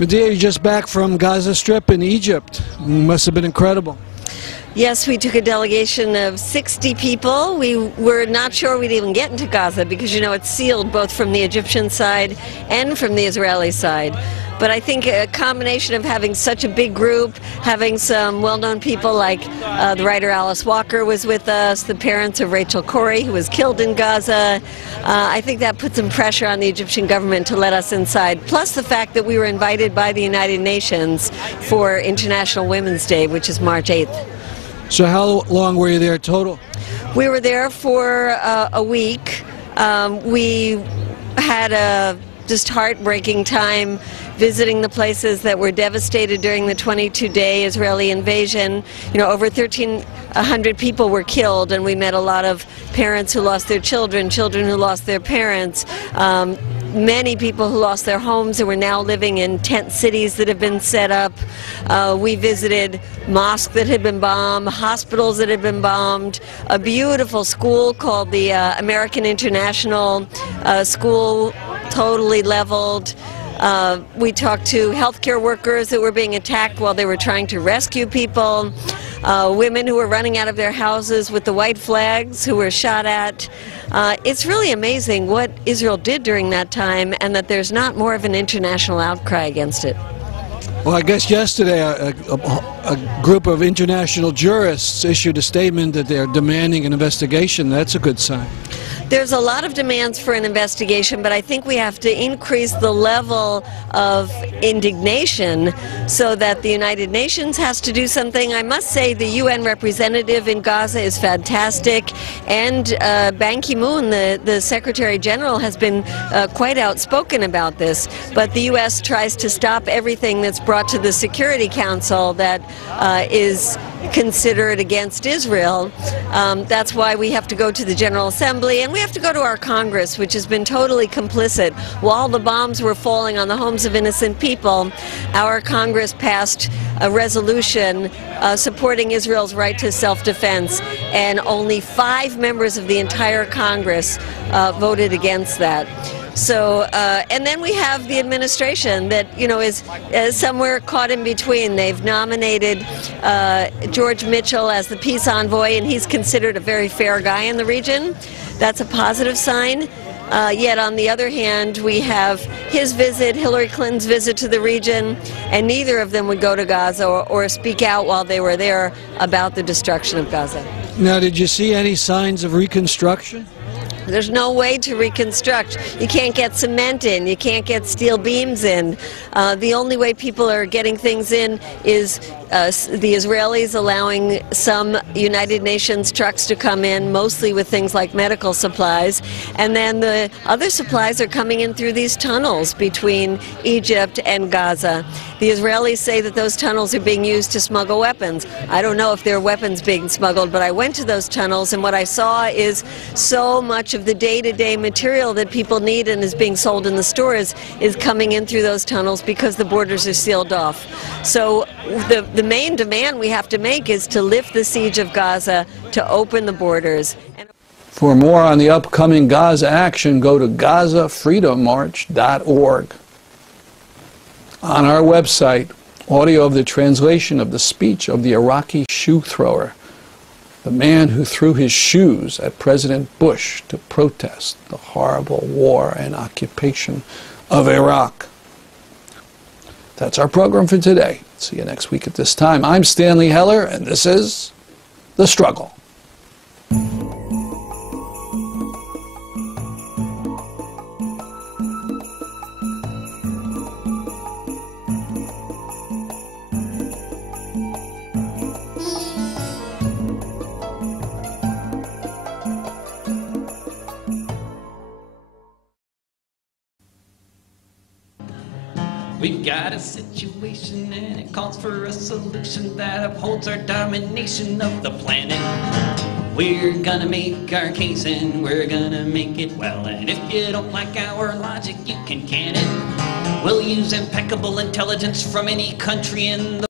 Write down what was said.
Medea, you're just back from Gaza Strip in Egypt. Must have been incredible. Yes, we took a delegation of 60 people. We were not sure we'd even get into Gaza because, you know, it's sealed both from the Egyptian side and from the Israeli side. But I think a combination of having such a big group, having some well-known people like the writer Alice Walker was with us, the parents of Rachel Corrie, who was killed in Gaza, I think that put some pressure on the Egyptian government to let us inside. Plus the fact that we were invited by the United Nations for International Women's Day, which is March 8th. So how long were you there total? We were there for a week. We had a just heartbreaking time visiting the places that were devastated during the 22-day Israeli invasion. You know, over 1,300 people were killed, and we met a lot of parents who lost their children, children who lost their parents, many people who lost their homes and were now living in tent cities that have been set up. We visited mosques that had been bombed, hospitals that had been bombed, a beautiful school called the American International School, totally leveled. We talked to healthcare workers that were being attacked while they were trying to rescue people, women who were running out of their houses with the white flags who were shot at. It's really amazing what Israel did during that time, and that there's not more of an international outcry against it. Well, I guess yesterday a group of international jurists issued a statement that they're demanding an investigation. That's a good sign. There's a lot of demands for an investigation, but I think we have to increase the level of indignation so that the United Nations has to do something. I must say the UN representative in Gaza is fantastic, and Ban Ki-moon, the Secretary General, has been quite outspoken about this. But the U.S. tries to stop everything that's brought to the Security Council that is considered against Israel. That's why we have to go to the General Assembly, and we have to go to our Congress, which has been totally complicit. While the bombs were falling on the homes of innocent people, our Congress passed a resolution supporting Israel's right to self-defense, and only 5 members of the entire Congress voted against that. So, and then we have the administration that, you know, is somewhere caught in between. They've nominated George Mitchell as the peace envoy, and he's considered a very fair guy in the region. That's a positive sign. Yet, on the other hand, we have his visit, Hillary Clinton's visit to the region, and neither of them would go to Gaza or speak out while they were there about the destruction of Gaza. Now, did you see any signs of reconstruction? There's no way to reconstruct. You can't get cement in. You can't get steel beams in. The only way people are getting things in is the Israelis allowing some United Nations trucks to come in, mostly with things like medical supplies. And then the other supplies are coming in through these tunnels between Egypt and Gaza. The Israelis say that those tunnels are being used to smuggle weapons. I don't know if there are weapons being smuggled, but I went to those tunnels, and what I saw is so much of the day-to-day material that people need and is being sold in the stores is coming in through those tunnels because the borders are sealed off. So the main demand we have to make is to lift the siege of Gaza, to open the borders. For more on the upcoming Gaza action, go to GazaFreedomMarch.org. On our website, audio of the translation of the speech of the Iraqi shoe thrower, the man who threw his shoes at President Bush to protest the horrible war and occupation of Iraq. That's our program for today. See you next week at this time. I'm Stanley Heller, and this is The Struggle. We've got a situation and it calls for a solution that upholds our domination of the planet. We're gonna make our case and we're gonna make it well. And if you don't like our logic, you can it. We'll use impeccable intelligence from any country in the